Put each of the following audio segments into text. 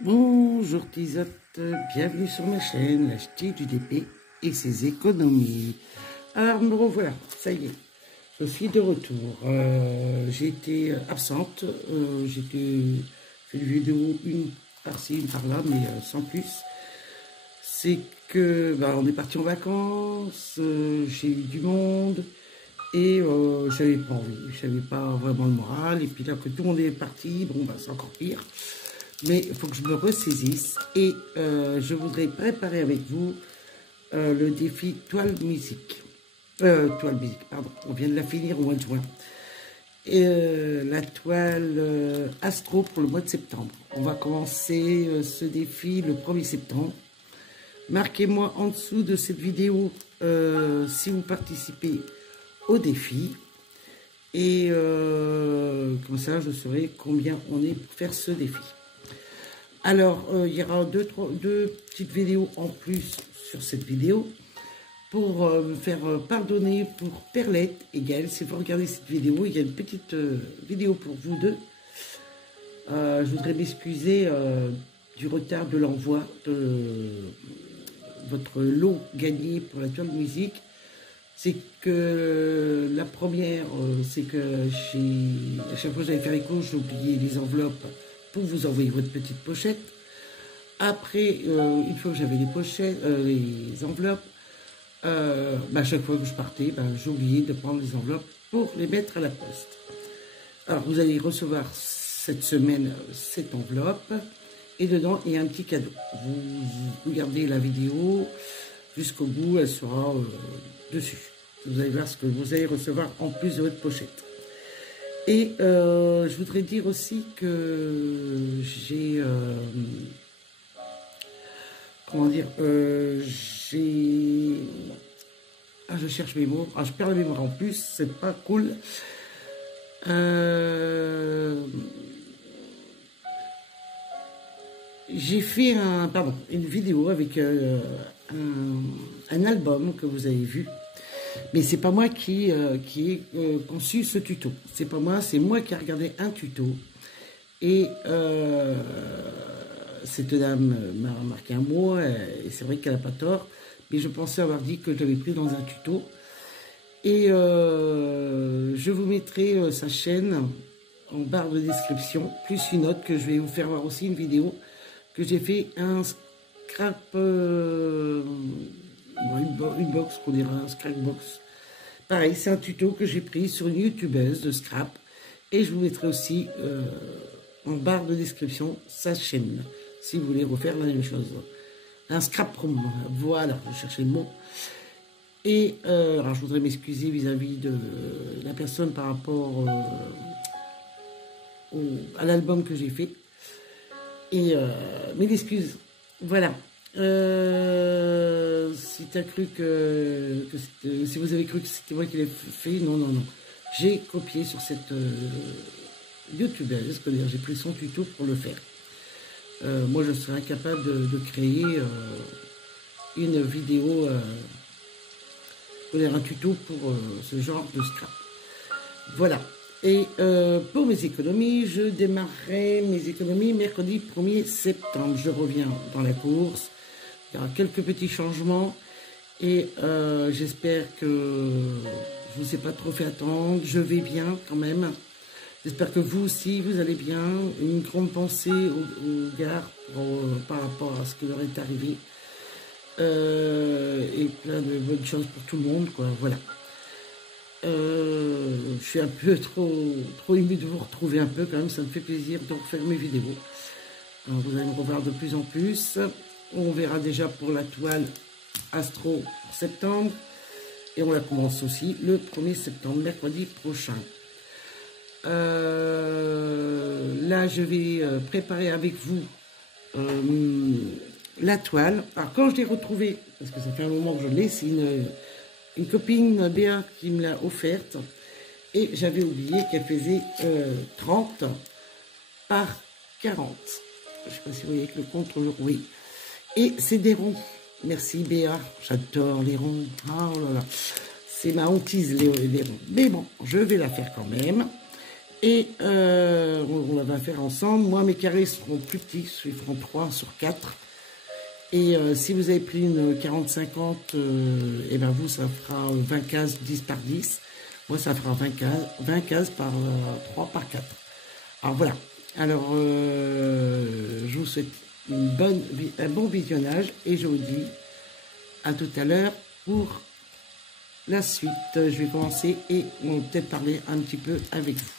Bonjour Tisotte, bienvenue sur ma chaîne, l'acheter du DP et ses économies. Alors me revoilà, ça y est, je suis de retour. J'ai été absente, j'ai fait une vidéo, une par-ci, une par-là, mais sans plus. C'est que on est parti en vacances, j'ai eu du monde et j'avais pas envie, j'avais pas vraiment le moral. Et puis là que tout le monde est parti, bon c'est encore pire. Mais il faut que je me ressaisisse et je voudrais préparer avec vous le défi toile musique. Toile musique, pardon, on vient de la finir au mois de juin. Et la toile Astro pour le mois de septembre. On va commencer ce défi le 1er septembre. Marquez-moi en dessous de cette vidéo si vous participez au défi. Et comme ça, je saurai combien on est pour faire ce défi. Alors, il y aura deux petites vidéos en plus sur cette vidéo pour me faire pardonner pour Perlette et Gaël. Si vous regardez cette vidéo, il y a une petite vidéo pour vous deux. Je voudrais m'excuser du retard de l'envoi de votre lot gagné pour la toile musique. C'est que la première, c'est que à chaque fois que j'allais faire les courses, j'ai oublié les enveloppes pour vous envoyer votre petite pochette. Après, une fois que j'avais les pochettes, les enveloppes, à chaque fois que je partais, j'ai oublié de prendre les enveloppes pour les mettre à la poste. Alors, vous allez recevoir cette semaine cette enveloppe et dedans, il y a un petit cadeau. Vous regardez la vidéo jusqu'au bout, elle sera dessus. Vous allez voir ce que vous allez recevoir en plus de votre pochette. Et je voudrais dire aussi que j'ai... comment dire, j'ai... je cherche mes mots. Je perds la mémoire en plus, c'est pas cool. J'ai fait une vidéo avec un album que vous avez vu. Mais c'est pas moi qui ai conçu ce tuto. C'est pas moi, c'est moi qui ai regardé un tuto. Et cette dame m'a remarqué un mot, et c'est vrai qu'elle n'a pas tort. Mais je pensais avoir dit que je l'avais pris dans un tuto. Et je vous mettrai sa chaîne en barre de description, plus une autre que je vais vous faire voir aussi, une vidéo que j'ai fait un scrap... une box, qu'on dirait un scrapbox. Pareil, c'est un tuto que j'ai pris sur une youtubeuse de scrap. Et je vous mettrai aussi en barre de description sa chaîne, si vous voulez refaire la même chose. Un scrap room, voilà, je cherchais le mot. Et alors je voudrais m'excuser vis-à-vis de la personne par rapport à l'album que j'ai fait. Et mes excuses, voilà. Si tu as cru si vous avez cru que c'était moi qui l'ai fait, non. J'ai copié sur cette youtubeuse, c'est-à-dire j'ai pris son tuto pour le faire. Moi, je serais incapable de créer une vidéo, un tuto pour ce genre de scrap. Voilà. Et pour mes économies, je démarrerai mes économies mercredi 1er septembre. Je reviens dans la course. Il y aura quelques petits changements. Et j'espère que je ne vous ai pas trop fait attendre. Je vais bien quand même. J'espère que vous aussi, vous allez bien. Une grande pensée aux gars par rapport à ce qui leur est arrivé. Et plein de bonnes choses pour tout le monde, quoi. Voilà. Je suis un peu trop ému de vous retrouver un peu quand même, ça me fait plaisir de refaire mes vidéos. Alors, vous allez me revoir de plus en plus. On verra déjà pour la toile Astro pour septembre. Et on la commence aussi le 1er septembre, mercredi prochain. Là, je vais préparer avec vous la toile. Alors, quand je l'ai retrouvée, parce que ça fait un moment que je l'ai, c'est une copine, Béa, qui me l'a offerte. Et j'avais oublié qu'elle faisait 30 par 40. Je ne sais pas si vous voyez avec le compte, oui. Et c'est des ronds. Merci Béa, j'adore les ronds. Oh là là, c'est ma hantise les ronds. Mais bon, je vais la faire quand même. Et on va faire ensemble. Moi, mes carrés seront plus petits, ils feront 3 sur 4. Et si vous avez pris une 40-50, et ben vous, ça fera 20 cases 10 par 10. Moi, ça fera 20 cases par 3 par 4. Alors voilà. Alors, je vous souhaite un bon visionnage et je vous dis à tout à l'heure pour la suite. Je vais commencer et on va peut-être parler un petit peu avec vous.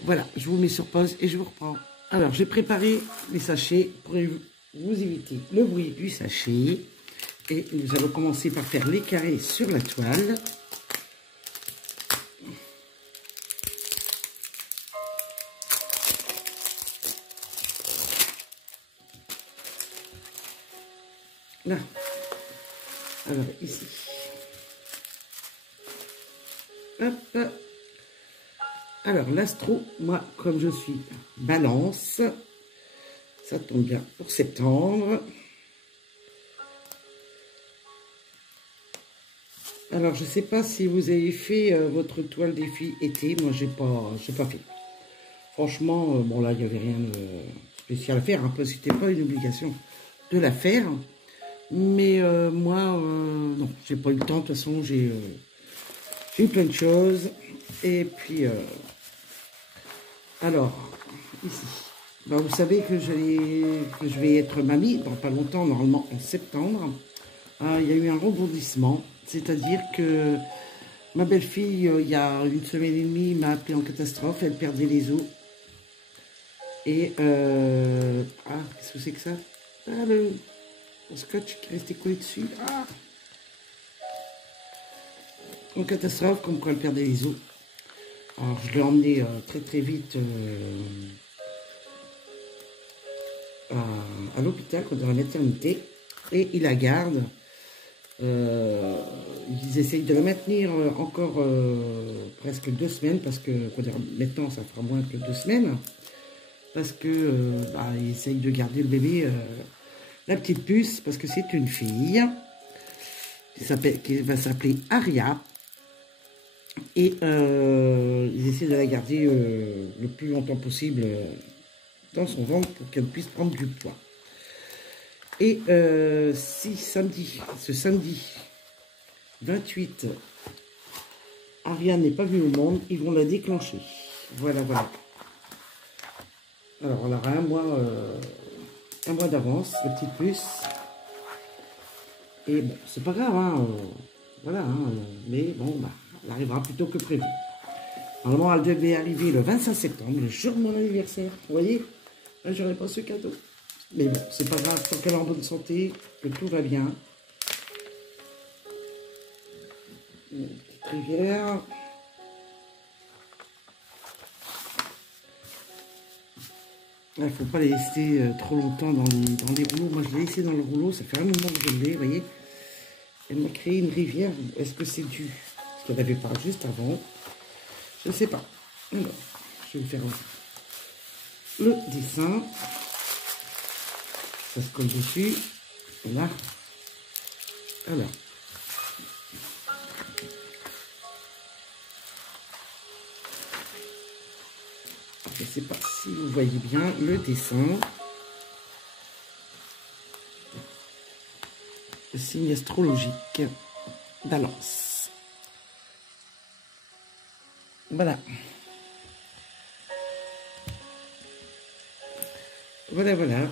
Voilà, je vous mets sur pause et je vous reprends. Alors, j'ai préparé les sachets pour vous éviter le bruit du sachet. Et nous allons commencer par faire les carrés sur la toile. Là. Alors, ici. Hop. Alors, l'astro, moi, comme je suis balance, ça tombe bien pour septembre. Alors, je ne sais pas si vous avez fait votre toile défi été. Moi, j'ai pas fait. Franchement, bon, là, il n'y avait rien de spécial à faire. Hein, parce que c'était pas une obligation de la faire. Mais moi, non, j'ai pas eu le temps. De toute façon, j'ai eu plein de choses. Et puis, alors, ici, ben, vous savez que je vais être mamie dans pas longtemps, normalement en septembre. Il y a eu un rebondissement, c'est-à-dire que ma belle-fille, il y a une semaine et demie, m'a appelé en catastrophe. Elle perdait les os. Et, qu'est-ce que c'est que ça? Ah, le scotch qui restait collé dessus. Ah, en catastrophe, comme quoi elle perdait les os. Alors, je l'ai emmené très vite à l'hôpital, dans la maternité, et ils la gardent. Ils essayent de la maintenir encore presque 2 semaines, parce que maintenant ça fera moins que 2 semaines, parce que ils essayent de garder le bébé, la petite puce, parce que c'est une fille qui va s'appeler Aria. Et ils essaient de la garder le plus longtemps possible dans son ventre pour qu'elle puisse prendre du poids. Et si ce samedi 28, Ariane n'est pas venue au monde, ils vont la déclencher. Voilà. Alors on aura un mois d'avance, la petite puce. Et bon, c'est pas grave, hein, voilà, hein, mais bon, elle arrivera plus tôt que prévu. Normalement, elle devait arriver le 25 septembre, le jour de mon anniversaire. Vous voyez, là, j'aurais pas ce cadeau. Mais bon, c'est pas grave, tant qu'elle est en bonne santé, que tout va bien. Une petite rivière. Il ne faut pas les laisser trop longtemps dans les rouleaux. Moi, je l'ai laissé dans le rouleau, ça fait un moment que je l'ai, vous voyez. Elle m'a créé une rivière. Est-ce que c'est dû? Parce qu'elle avait pas juste avant. Je ne sais pas. Alors, je vais vous faire le dessin. Ça se colle dessus. Là. Alors. Je ne sais pas si vous voyez bien le dessin. Le signe astrologique. Balance. Voilà. Voilà.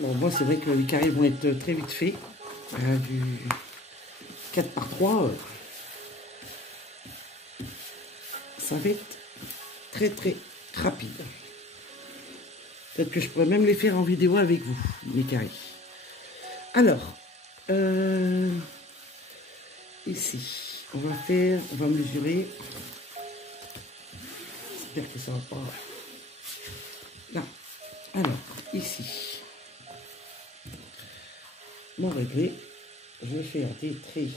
Bon, moi, c'est vrai que les carrés vont être très vite faits. Du 4 par 3. Ça va être très rapide. Peut-être que je pourrais même les faire en vidéo avec vous, les carrés. Alors, ici, on va mesurer. J'espère que ça va pas. Là. Alors, ici, mon réglé, je vais faire des traits.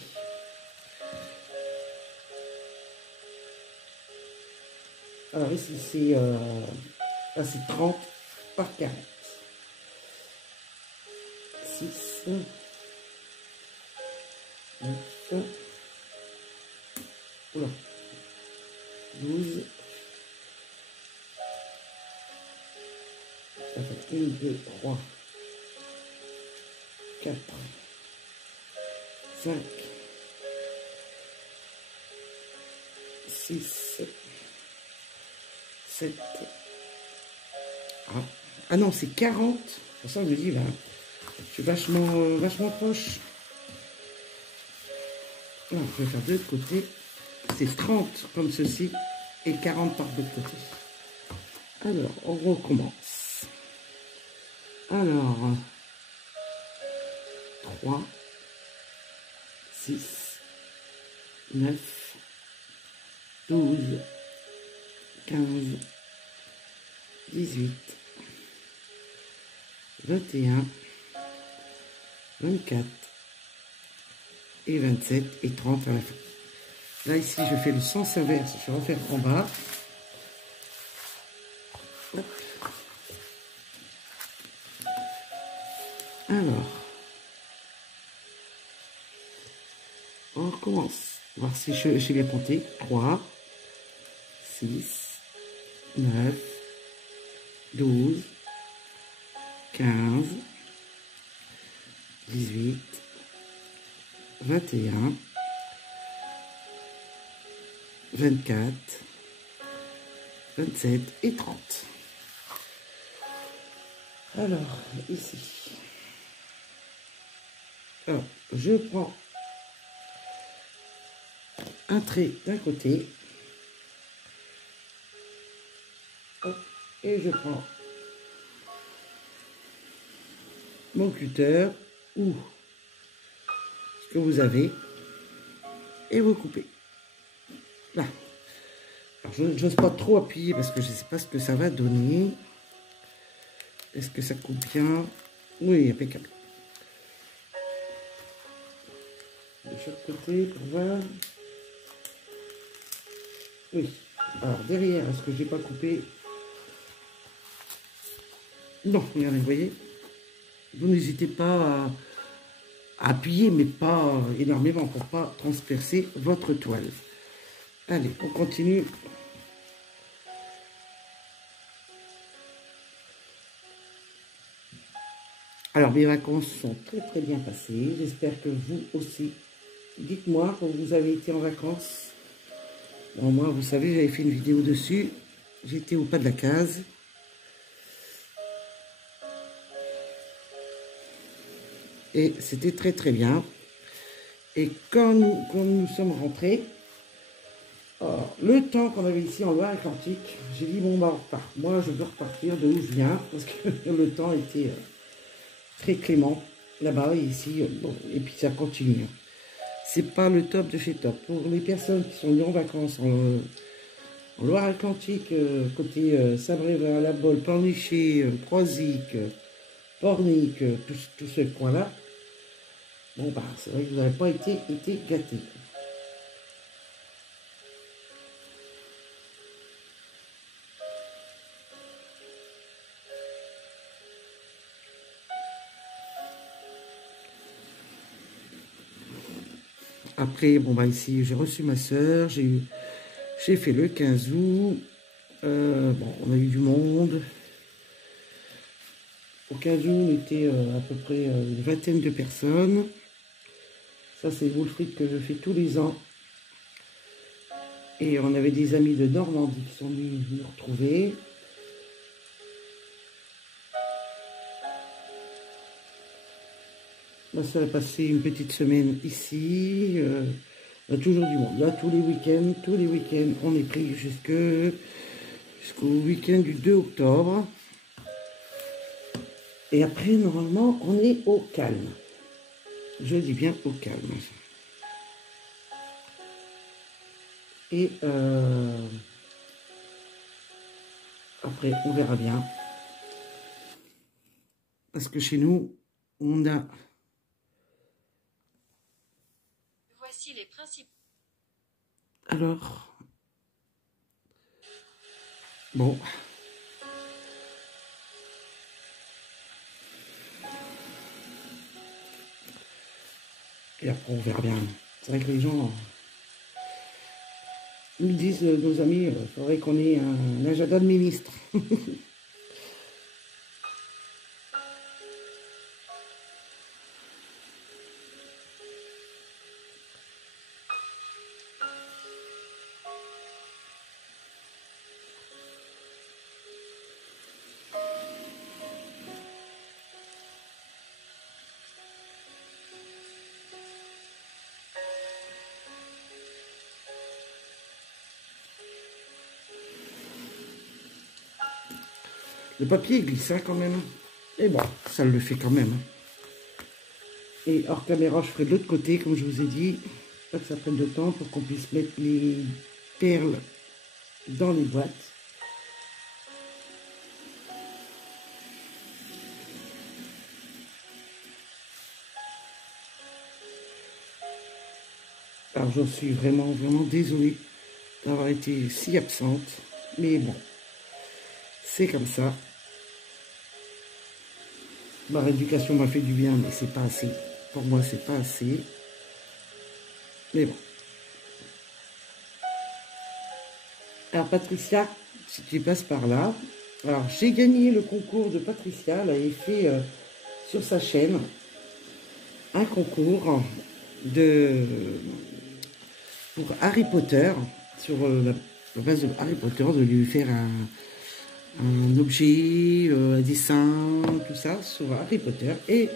Alors ici, c'est 30 par 40. 6, 9, oula, 12. Ça fait 1, 2, 3, 4, 5, 6, 7. Ah non, c'est 40. Pour ça, je me dis, bah, je suis vachement proche. Non, je vais faire de l'autre côté. C'est 30 comme ceci et 40 par l'autre côté. Alors, on recommence. Alors, 3, 6, 9, 12, 15, 18, 21, 24 et 27 et 30 à la fin. Là, ici, je fais le sens inverse. Je vais refaire en bas. Hop. Alors, on recommence. On va voir si j'ai bien compté. 3, 6, 9, 12, 15, 18, 21, 24, 27 et 30. Alors, ici. Alors, je prends un trait d'un côté. Hop, et je prends mon cutter ou ce que vous avez et vous coupez. Là. Alors, je n'ose pas trop appuyer parce que je ne sais pas ce que ça va donner. Est-ce que ça coupe bien? Oui, impeccable. De chaque côté pour voir. Oui. Alors, derrière, est-ce que je n'ai pas coupé? Non, regardez, vous voyez. Vous n'hésitez pas à appuyer, mais pas énormément pour ne pas transpercer votre toile. Allez, on continue. Alors, mes vacances sont très bien passées. J'espère que vous aussi. Dites-moi quand vous avez été en vacances. Bon, moi, vous savez, j'avais fait une vidéo dessus. J'étais au pas de la case. Et c'était très bien. Et quand nous sommes rentrés, le temps qu'on avait ici en Loire-Atlantique, j'ai dit, bon, bah, on repart. Moi, je veux repartir de où je viens, parce que le temps était très clément là-bas et ici. Bon, et puis ça continue. C'est pas le top de chez top. Pour les personnes qui sont venues en vacances en Loire-Atlantique, côté Saint-Brévin, La Baule, Pornichet, Croisic, Pornic, tout ce coin-là, bon, bah, c'est vrai que vous n'avez pas été gâtés. Après, bon, bah, ici, j'ai reçu ma soeur, j'ai fait le 15 août. Bon, on a eu du monde. Au 15 août, on était à peu près une vingtaine de personnes. Ça, c'est le Wolfric que je fais tous les ans. Et on avait des amis de Normandie qui sont venus nous retrouver. Ma soeur est passée une petite semaine ici. On a toujours du monde. Là, tous les week-ends, on est pris jusqu'au week-end du 2 octobre. Et après, normalement, on est au calme. Je dis bien au calme. Et après, on verra bien. Parce que chez nous, on a... Voici les principes. Alors... Bon... Et après, on verra bien. C'est vrai que les gens... Ils me disent, nos amis, il faudrait qu'on ait un agenda de ministre. Le papier glisse hein, quand même. Et bon, ça le fait quand même. Et hors caméra, je ferai de l'autre côté, comme je vous ai dit. Pas que ça prenne de temps pour qu'on puisse mettre les perles dans les boîtes. Alors, je suis vraiment désolée d'avoir été si absente. Mais bon, c'est comme ça. Ma rééducation m'a fait du bien, mais c'est pas assez. Pour moi, c'est pas assez. Mais bon. Alors, Patricia, si tu passes par là. Alors, j'ai gagné le concours de Patricia. Elle avait fait sur sa chaîne un concours pour Harry Potter. Sur la base de Harry Potter, de lui faire un objet, un dessin, tout ça, sur Harry Potter. Et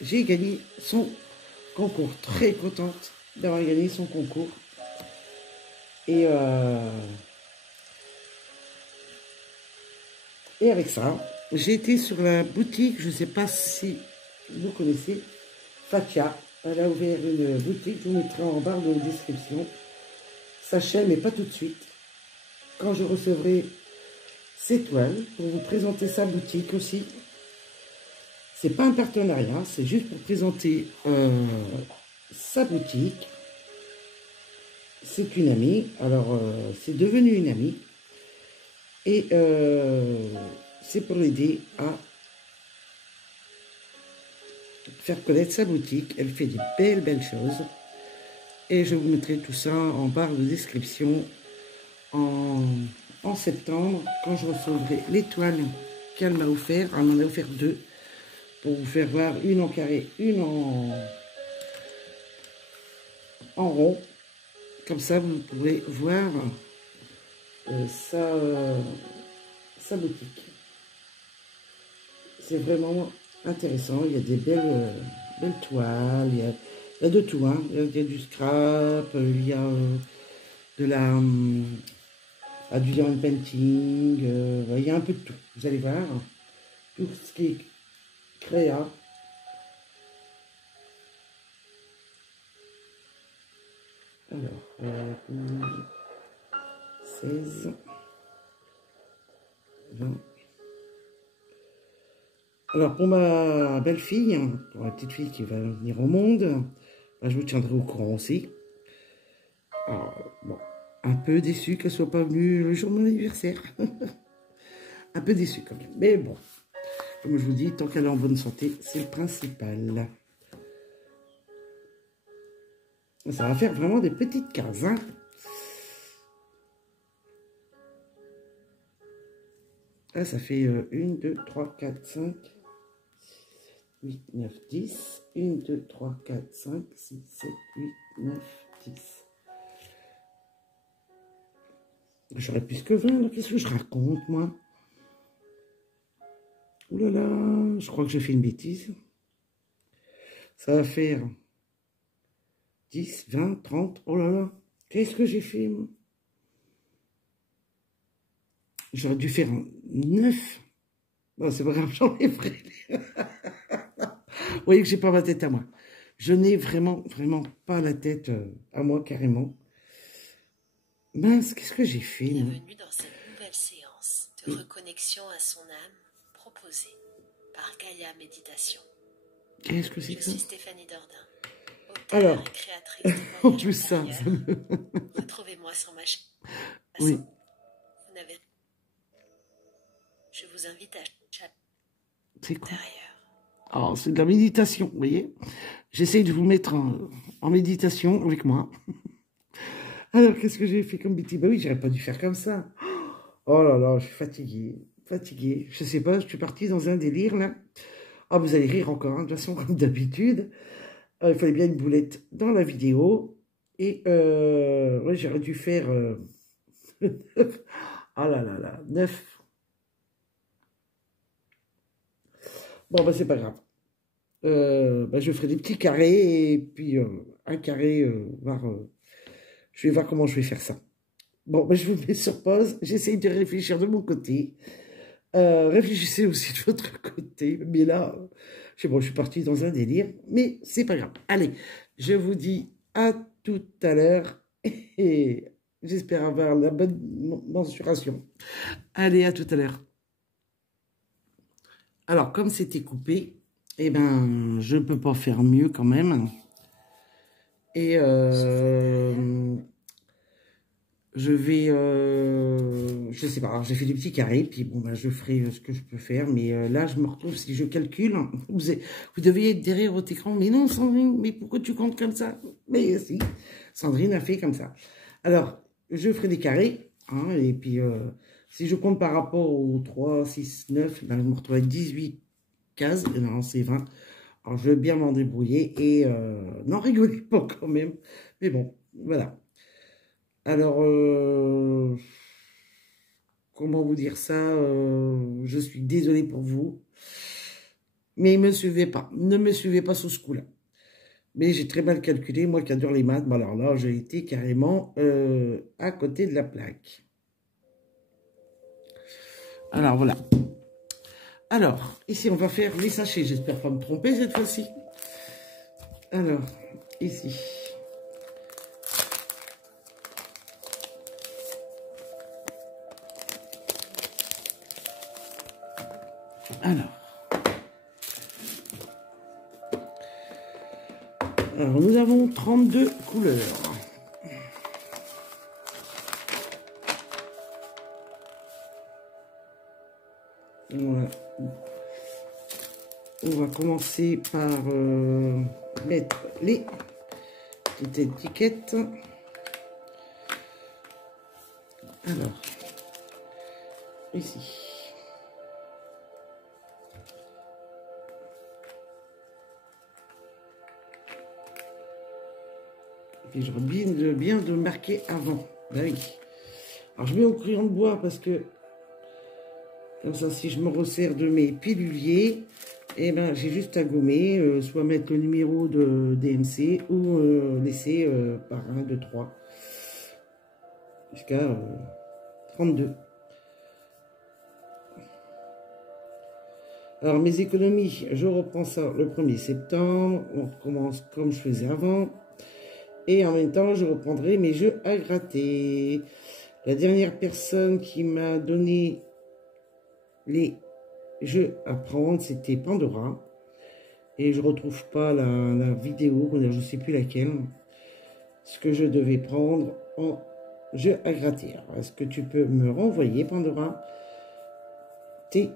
j'ai gagné son concours. Très contente d'avoir gagné son concours. Et avec ça, j'ai été sur la boutique, je ne sais pas si vous connaissez, Fatia. Elle a ouvert une boutique, je vous mettrai en barre de description. Sa chaîne, mais pas tout de suite. Quand je recevrai ses toiles, pour vous présenter sa boutique aussi. C'est pas un partenariat, c'est juste pour présenter sa boutique. C'est une amie, alors c'est devenu une amie. Et c'est pour l'aider à faire connaître sa boutique. Elle fait des belles choses. Et je vous mettrai tout ça en barre de description en septembre, quand je recevrai les toiles qu'elle m'a offert. Elle m'en a offert 2 pour vous faire voir, une en carré, une en rond. Comme ça, vous pourrez voir sa boutique. C'est vraiment intéressant. Il y a des belles toiles. Il y a de tout. Hein. Il y a du scrap. Il y a du diamond painting. Il y a un peu de tout. Vous allez voir. Tout ce qui est créa. Alors, 16, 20. Alors, pour ma belle-fille, pour la petite fille qui va venir au monde, je vous tiendrai au courant aussi. Alors, bon, un peu déçu qu'elle ne soit pas venue le jour de mon anniversaire. Un peu déçu quand même. Mais bon, comme je vous dis, tant qu'elle est en bonne santé, c'est le principal. Ça va faire vraiment des petites cases, hein. Ah, ça fait 1, 2, 3, 4, 5, 8, 9, 10. 1, 2, 3, 4, 5, 6, 7, 8, 9, 10. J'aurais plus que 20, là. Qu'est-ce que je raconte, moi? Ouh là là, je crois que j'ai fait une bêtise. Ça va faire 10, 20, 30. Oh là là, qu'est-ce que j'ai fait, moi? J'aurais dû faire 9. Bon, c'est pas grave, j'en ai vrai. Vous voyez que j'ai pas ma tête à moi. Je n'ai vraiment pas la tête à moi, carrément. Mince, qu'est-ce que j'ai fait? Bienvenue dans cette nouvelle séance de reconnexion à son âme proposée par Gaïa Méditation. Qu'est-ce que c'est que ça? Je suis Stéphanie Dordain, auteure Alors, et créatrice de en voyages plus ça intérieurs. Retrouvez-moi sur ma chaîne. Oui. Vous n'avez... Je vous invite à C'est quoi? l'intérieur. Alors, c'est de la méditation, vous voyez. J'essaye de vous mettre en méditation avec moi. Alors, qu'est-ce que j'ai fait comme bêtise? Bah oui, j'aurais pas dû faire comme ça. Oh là là, je suis fatiguée. Fatiguée. Je sais pas, je suis partie dans un délire, là. Ah, vous allez rire encore, hein, de toute façon, comme d'habitude. Il fallait bien une boulette dans la vidéo. Et, ouais, j'aurais dû faire... ah là là là, 9. Bon, bah, c'est pas grave. Bah, je ferai des petits carrés, et puis un carré, je vais voir comment je vais faire ça. Bon, bah, je vous mets sur pause. J'essaye de réfléchir de mon côté. Réfléchissez aussi de votre côté. Mais là, je sais pas, je suis partie dans un délire. Mais c'est pas grave. Allez, je vous dis à tout à l'heure. Et j'espère avoir la bonne mensuration. Allez, à tout à l'heure. Alors, comme c'était coupé, eh ben, je ne peux pas faire mieux quand même. Et je vais, je sais pas, j'ai fait des petits carrés, puis bon, bah, je ferai ce que je peux faire. Mais là, je me retrouve, si je calcule, vous devez être derrière votre écran. Mais non, Sandrine, mais pourquoi tu comptes comme ça? Mais si, Sandrine a fait comme ça. Alors, je ferai des carrés, hein, et puis si je compte par rapport aux 3, 6, 9, ben, je me retrouve avec 18 cases, et non, c'est 20. Alors, je vais bien m'en débrouiller, et n'en rigolez pas quand même. Mais bon, voilà. Alors, comment vous dire ça? Je suis désolée pour vous. Mais ne me suivez pas. Ne me suivez pas sur ce coup-là. Mais j'ai très mal calculé. Moi qui adore les maths, bon alors là, j'ai été carrément à côté de la plaque. Alors, voilà. Alors, ici, on va faire les sachets. J'espère pas me tromper cette fois-ci. Alors, ici... Alors, nous avons 32 couleurs. Voilà. On va commencer par mettre les petites étiquettes. Alors, ici. Et je bien de marquer avant. Ben oui. Alors je mets au crayon de bois parce que comme ça, si je me resserre de mes piluliers, eh ben j'ai juste à gommer, soit mettre le numéro de DMC ou laisser par 1, 2, 3 jusqu'à 32. Alors mes économies, je reprends ça le 1er septembre. On recommence comme je faisais avant. Et en même temps, je reprendrai mes jeux à gratter. La dernière personne qui m'a donné les jeux à prendre, c'était Pandora. Et je ne retrouve pas la vidéo, je ne sais plus laquelle. Ce que je devais prendre en jeu à gratter. Est-ce que tu peux me renvoyer, Pandora, tes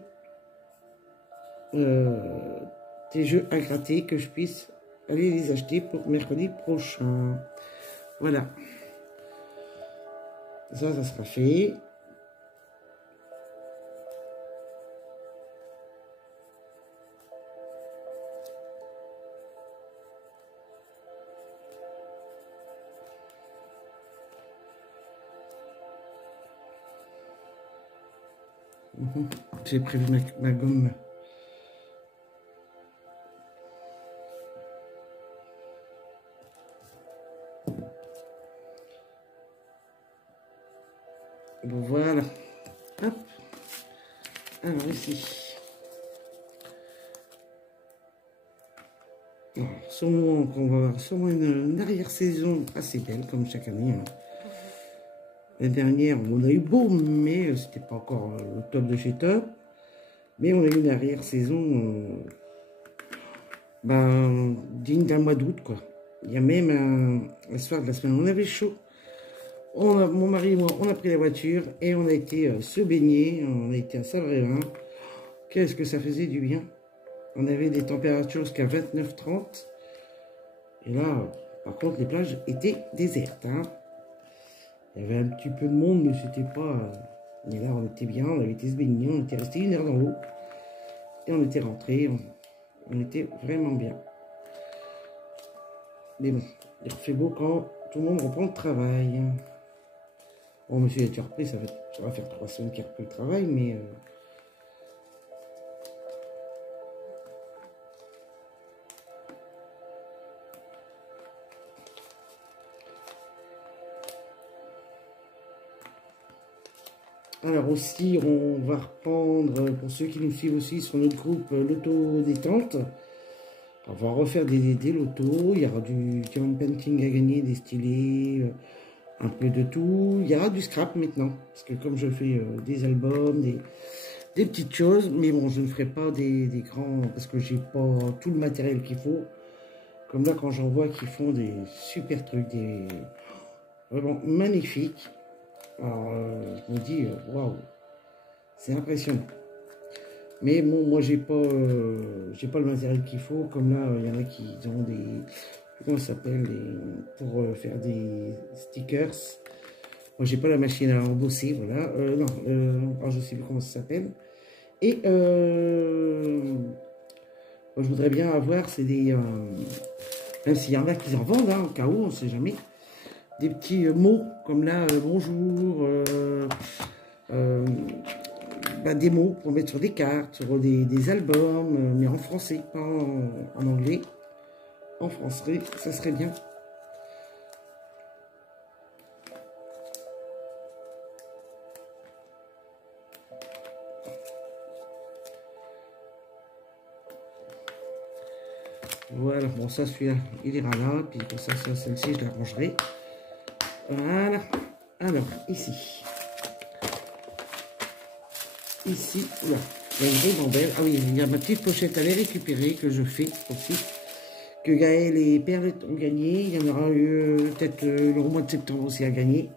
jeux à gratter, que je puisse aller les acheter pour mercredi prochain. Voilà. Ça sera fait. J'ai prévu ma gomme. Bon, voilà. Hop. Alors ici. Alors, sûrement qu'on va avoir sûrement une arrière-saison assez belle, comme chaque année. Hein. La dernière, on a eu beau, mais c'était pas encore le top de chez top. Mais on a eu une arrière-saison digne d'un mois d'août, quoi. Il y a même un soir de la semaine, on avait chaud. Mon mari et moi, on a pris la voiture et on a été se baigner. On a été à Salbris. Qu'est-ce que ça faisait du bien. On avait des températures jusqu'à 29-30. Et là, par contre, les plages étaient désertes. Hein. Il y avait un petit peu de monde, mais c'était pas... Mais là, on était bien, on avait été se baigner, on était resté 1 heure dans l'eau. Et on était rentré, on était vraiment bien. Mais bon, il fait beau quand tout le monde reprend le travail. Bon, monsieur est déjà repris, ça va faire 3 semaines qu'il a repris le travail, mais... Alors aussi, on va reprendre, pour ceux qui nous suivent aussi sur notre groupe L'Auto-Détente, on va refaire des lotos, il y aura du diamond painting à gagner, des stylés, un peu de tout. Il y aura du scrap maintenant, parce que comme je fais des albums, des petites choses, mais bon, je ne ferai pas des grands, parce que j'ai pas tout le matériel qu'il faut. Comme là, quand j'en vois qui font des super trucs, des vraiment magnifiques. Alors, je me dis, waouh, c'est impressionnant. Mais bon, moi, j'ai pas le matériel qu'il faut. Comme là, il y en a qui ont des, comment ça s'appelle, pour faire des stickers. Moi, j'ai pas la machine à embosser, voilà. Non, alors, je sais plus comment ça s'appelle. Et moi, je voudrais bien avoir, c'est des, même s'il y en a qui en vendent, hein, au cas où, on sait jamais. Des petits mots, comme là, bonjour, bah, des mots pour mettre sur des cartes, sur des albums, mais en français, pas en anglais. En français, ça serait bien. Voilà, bon ça celui-là, il ira là, puis comme ça celle-ci, je la rangerai. Voilà, alors, ici. Ici, là, il y a une ribambelle. Ah oui, il y a ma petite pochette à les récupérer que je fais aussi. Que Gaël et Perle ont gagné. Il y en aura eu peut-être le mois de septembre aussi à gagner.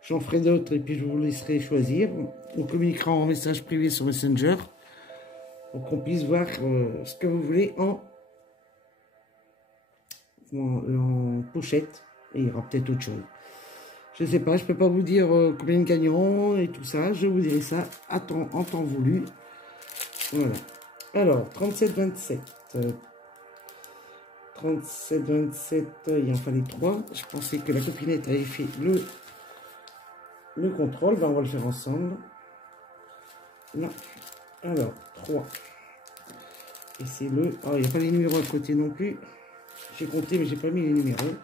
J'en ferai d'autres et puis je vous laisserai choisir. On communiquera en message privé sur Messenger pour qu'on puisse voir ce que vous voulez en pochette. Et il y aura peut-être autre chose. Je ne sais pas, je ne peux pas vous dire combien de gagnants et tout ça. Je vous dirai ça en temps voulu. Voilà. Alors, 37-27. 37-27, il en fallait 3. Je pensais que la copinette avait fait le contrôle. Ben, on va le faire ensemble. Non. Alors, 3. Et c'est le... Oh, il n'y a pas les numéros à côté non plus. J'ai compté, mais j'ai pas mis les numéros.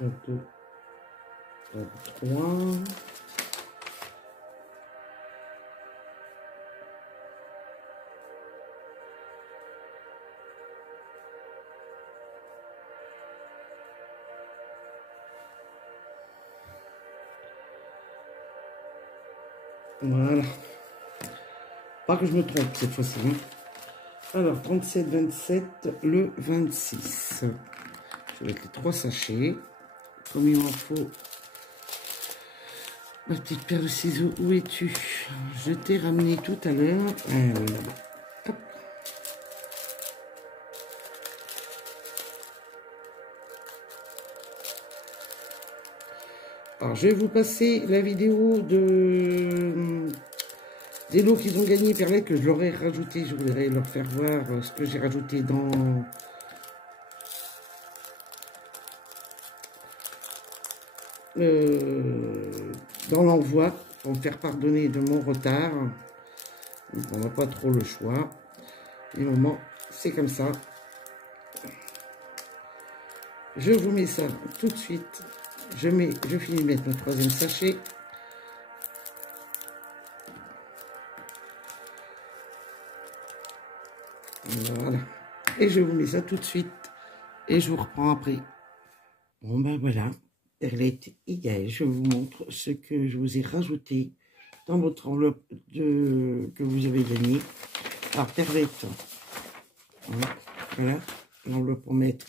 Donc, 3. Voilà. Pas que je me trompe cette fois-ci. Hein. Alors, 37-27, le 26. Je vais mettre les 3 sachets. Comme il m'en faut. Ma petite paire de ciseaux, où es-tu? Je t'ai ramené tout à l'heure. Hop. Alors, je vais vous passer la vidéo des lots qu'ils ont gagné, Perlette, que je leur ai rajouté. Je voudrais leur faire voir ce que j'ai rajouté dans l'envoi, pour me faire pardonner de mon retard. Donc, on n'a pas trop le choix. Du moment, c'est comme ça. Je vous mets ça tout de suite. Je finis de mettre mon 3e sachet. Voilà. Et je vous mets ça tout de suite. Et je vous reprends après. Bon ben voilà. Perlette et Gaël, je vous montre ce que je vous ai rajouté dans votre enveloppe que vous avez gagné par Perlette. Voilà, l'enveloppe pour mettre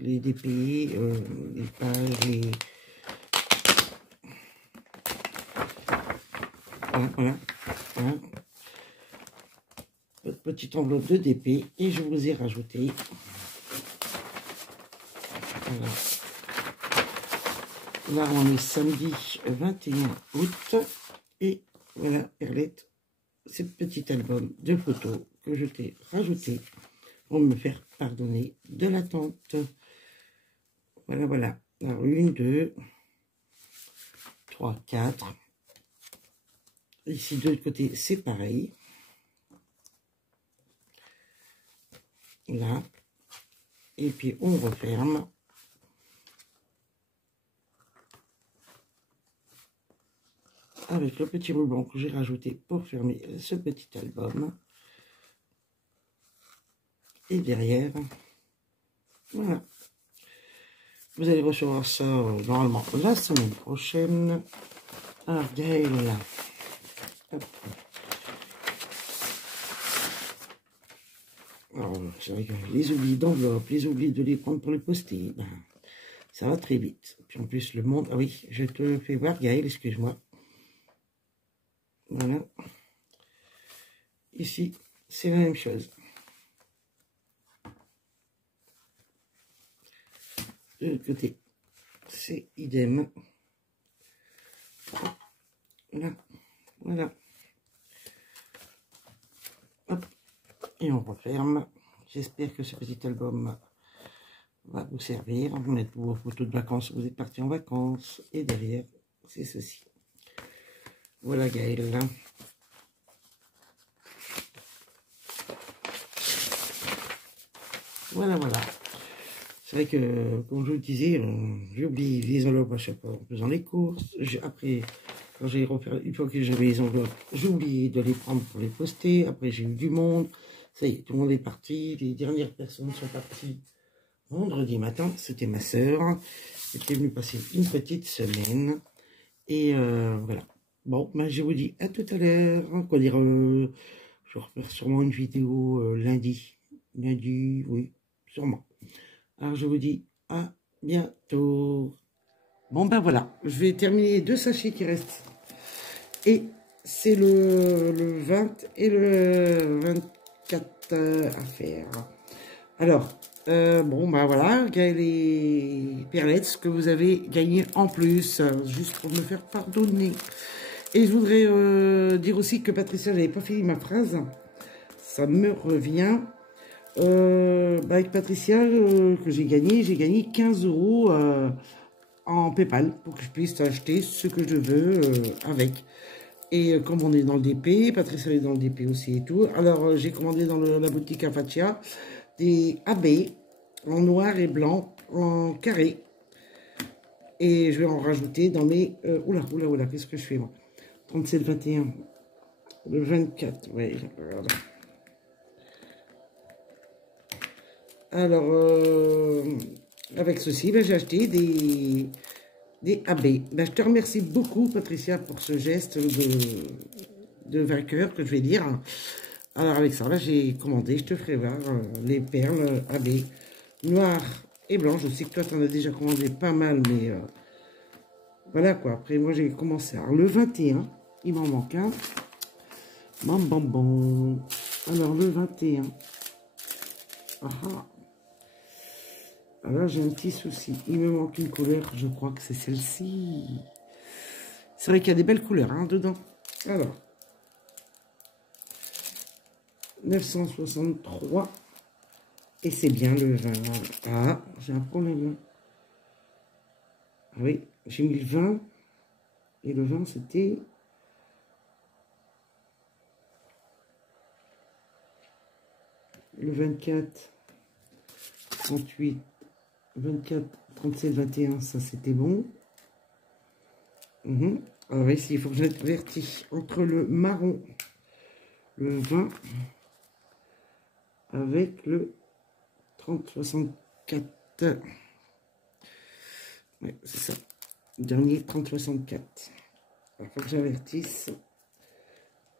les DPI, les pages, les... Voilà. Votre petite enveloppe de DP et je vous ai rajouté. Voilà. Là, on est samedi 21 août. Et voilà, Perlette, ce petit album de photos que je t'ai rajouté pour me faire pardonner de l'attente. Voilà, voilà. Alors, 1, 2, 3, 4. Ici, de l'autre côté, c'est pareil. Là. Et puis, on referme. Avec le petit ruban que j'ai rajouté pour fermer ce petit album. Et derrière, voilà. Vous allez recevoir ça normalement la semaine prochaine. Alors, Gaël, là. Alors, c'est vrai que les oublis d'enveloppe, les oublis de les prendre pour les poster, ben, ça va très vite. Puis en plus, le monde... Ah oui, je te fais voir, Gaël, excuse-moi. Voilà. Ici, c'est la même chose. De l'autre côté, c'est idem. Voilà. Voilà. Hop. Et on referme. J'espère que ce petit album va vous servir. Vous mettez vos photos de vacances. Vous êtes parti en vacances. Et derrière, c'est ceci. Voilà, Gaël. Voilà, voilà. C'est vrai que, comme je vous le disais, j'oublie les enveloppes à chaque fois en faisant les courses. Après, quand j'ai refait, une fois que j'avais les enveloppes, j'ai oublié de les prendre pour les poster. Après, j'ai eu du monde. Ça y est, tout le monde est parti. Les dernières personnes sont parties vendredi matin. C'était ma sœur. Elle était venue passer une petite semaine. Et voilà. Bon, ben, je vous dis à tout à l'heure. Quoi dire, je referai sûrement une vidéo lundi. Lundi, oui, sûrement. Alors, je vous dis à bientôt. Bon, ben voilà. Je vais terminer les 2 sachets qui restent. Et c'est le 20 et le 24 à faire. Alors, bon, ben voilà. Gaël et Perlette, ce que vous avez gagné en plus. Juste pour me faire pardonner. Et je voudrais dire aussi que Patricia, j'avais pas fini ma phrase. Ça me revient. Avec Patricia, que j'ai gagné 15 € en PayPal pour que je puisse acheter ce que je veux avec. Et comme on est dans le DP, Patricia est dans le DP aussi et tout. Alors j'ai commandé dans la boutique Afatia des AB en noir et blanc, en carré. Et je vais en rajouter dans mes... oula, qu'est-ce que je fais moi? 37, 21, le 24, ouais, regarde. Alors, avec ceci, ben, j'ai acheté des AB. Ben, je te remercie beaucoup, Patricia, pour ce geste de vainqueur, que je vais dire. Alors, avec ça, là, j'ai commandé, je te ferai voir, les perles AB noir et blanc. Je sais que toi, tu en as déjà commandé pas mal, mais voilà quoi. Après, moi, j'ai commencé. Alors, le 21, il m'en manque un. Bon. Alors, le 21. Ah ah. Alors, j'ai un petit souci. Il me manque une couleur. Je crois que c'est celle-ci. C'est vrai qu'il y a des belles couleurs hein, dedans. Alors. 963. Et c'est bien le 20. Ah, j'ai un problème. Ah oui, j'ai mis le 20. Et le 20, c'était... Le 24. 38. 24, 37, 21, ça c'était bon. Alors ici, il faut que j'invertis entre le marron, le 20, avec le 30, 64. Ouais, c'est ça. Dernier 3064. Il faut que j'avertisse.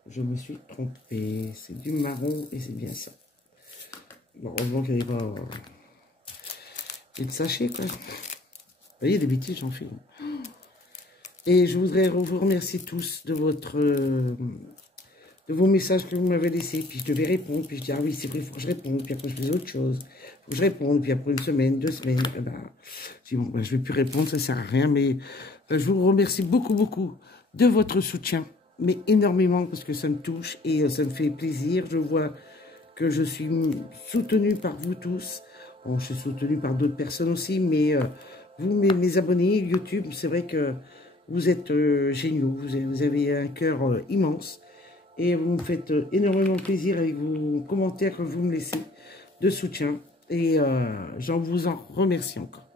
Je me suis trompé. C'est du marron et c'est bien ça. Bon, heureusement qu'il n'y a pas de sachet, quoi. Vous voyez, des bêtises, j'en fais. Et je voudrais vous remercier tous de vos messages que vous m'avez laissés. Puis je devais répondre. Puis je dis, ah oui, c'est vrai, il faut que je réponde. Puis après, je fais autre chose. Il faut que je réponde. Puis après une semaine, 2 semaines, eh ben, je dis, bon, ben, je ne vais plus répondre, ça ne sert à rien. Mais je vous remercie beaucoup, beaucoup de votre soutien. Mais énormément, parce que ça me touche et ça me fait plaisir. Je vois que je suis soutenue par vous tous. Bon, je suis soutenue par d'autres personnes aussi, mais vous, mes abonnés YouTube, c'est vrai que vous êtes géniaux. Vous avez un cœur immense et vous me faites énormément plaisir avec vos commentaires que vous me laissez de soutien. Et j'en vous en remercie encore.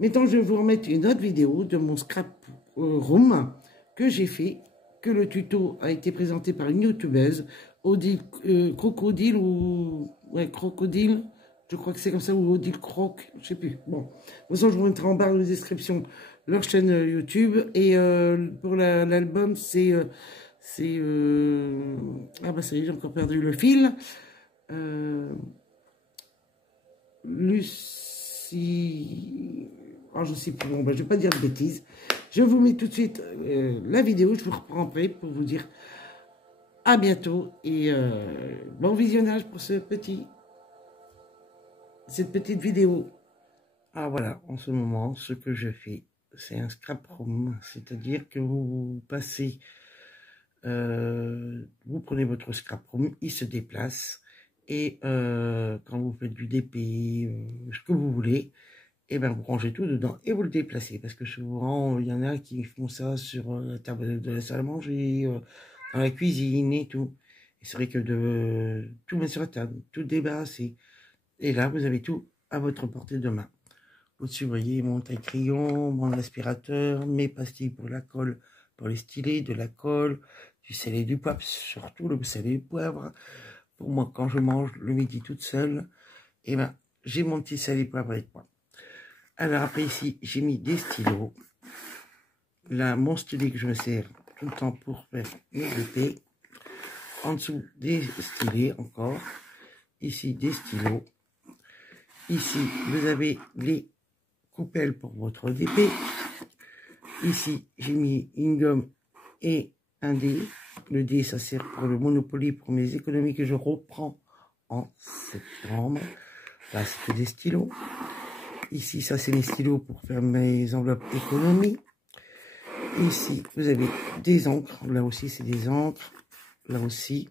Maintenant, je vais vous remettre une autre vidéo de mon scrap room que j'ai fait, que le tuto a été présenté par une youtubeuse, Crocodile ou... Ouais, Crocodile, je crois que c'est comme ça, ou Odile Croc, je sais plus. Bon, de toute façon, je vous mettrai en barre de description leur chaîne YouTube. Et pour l'album, c'est... ah bah ça y est, j'ai encore perdu le fil. Lucie... Oh, je sais plus, bon, bah, je ne vais pas dire de bêtises. Je vous mets tout de suite la vidéo, je vous reprendrai pour vous dire à bientôt et bon visionnage pour cette petite vidéo. Ah voilà, en ce moment, ce que je fais, c'est un scrap room, c'est-à-dire que vous passez, vous prenez votre scrap room, il se déplace et quand vous faites du DP, ce que vous voulez, et bien vous rangez tout dedans et vous le déplacez, parce que souvent il y en a qui font ça sur la table de la salle à manger, dans la cuisine et tout. Et c'est vrai que de tout mettre sur la table, tout débarrasser, et là vous avez tout à votre portée de main. Au-dessus, vous voyez mon taille-crayon, mon aspirateur, mes pastilles pour la colle, pour les stylés, de la colle, du sel et du poivre, surtout le sel et le poivre. Pour moi, quand je mange le midi toute seule, et ben j'ai mon petit sel et poivre avec moi. Alors après ici, j'ai mis des stylos. Là, mon stylet que je me sers tout le temps pour faire mes DP. En dessous, des stylets encore. Ici, des stylos. Ici, vous avez les coupelles pour votre DP. Ici, j'ai mis une gomme et un dé. Le dé, ça sert pour le Monopoly, pour mes économies que je reprends en septembre. Là, c'est des stylos. Ici, ça, c'est les stylos pour faire mes enveloppes économie. Ici, vous avez des encres. Là aussi, c'est des encres. Là aussi.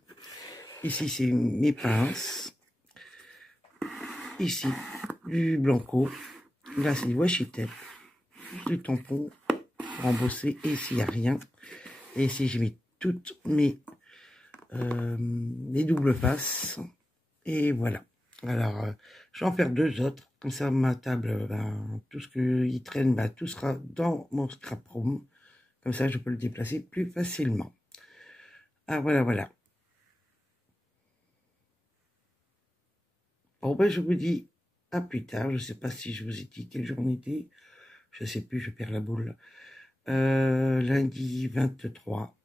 Ici, c'est mes pinces. Ici, du blanco. Là, c'est du washi tape. Du tampon pour embosser. Et ici, il n'y a rien. Et ici, j'ai mis toutes mes doubles faces. Et voilà. Alors, je vais en faire 2 autres. Comme ça, ma table, ben, tout ce qui traîne, ben, tout sera dans mon scrap room. Comme ça, je peux le déplacer plus facilement. Ah, voilà, voilà. Bon, ben, je vous dis à plus tard. Je ne sais pas si je vous ai dit quelle journée était. Je ne sais plus, je perds la boule. Lundi 23.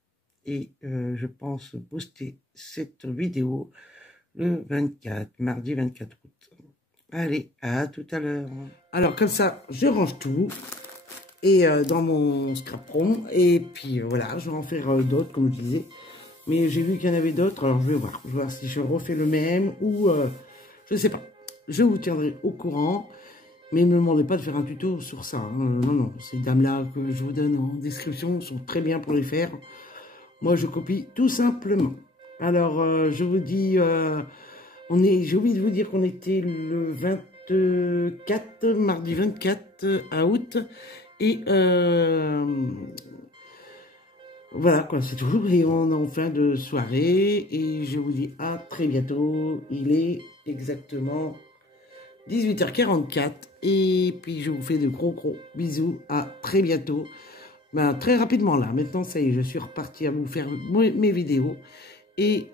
Et je pense poster cette vidéo le 24, mardi 24 août. Allez, à tout à l'heure. Alors, comme ça, je range tout. Et dans mon scrap room. Et puis, voilà, je vais en faire d'autres, comme je disais. Mais j'ai vu qu'il y en avait d'autres. Alors, je vais voir. Je vais voir si je refais le même ou... je ne sais pas. Je vous tiendrai au courant. Mais ne me demandez pas de faire un tuto sur ça. Hein. Non, non. Ces dames-là que je vous donne en description sont très bien pour les faire. Moi, je copie tout simplement. Alors, je vous dis... j'ai oublié de vous dire qu'on était le 24, mardi 24 août. Et voilà, quoi, c'est toujours. Et on est en fin de soirée. Et je vous dis à très bientôt. Il est exactement 18h44. Et puis, je vous fais de gros bisous. À très bientôt. Ben, très rapidement là. Maintenant, ça y est, je suis reparti à vous faire mes vidéos. Et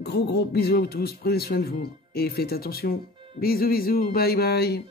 gros bisous à vous tous. Prenez soin de vous. Et faites attention. Bisous, bye bye.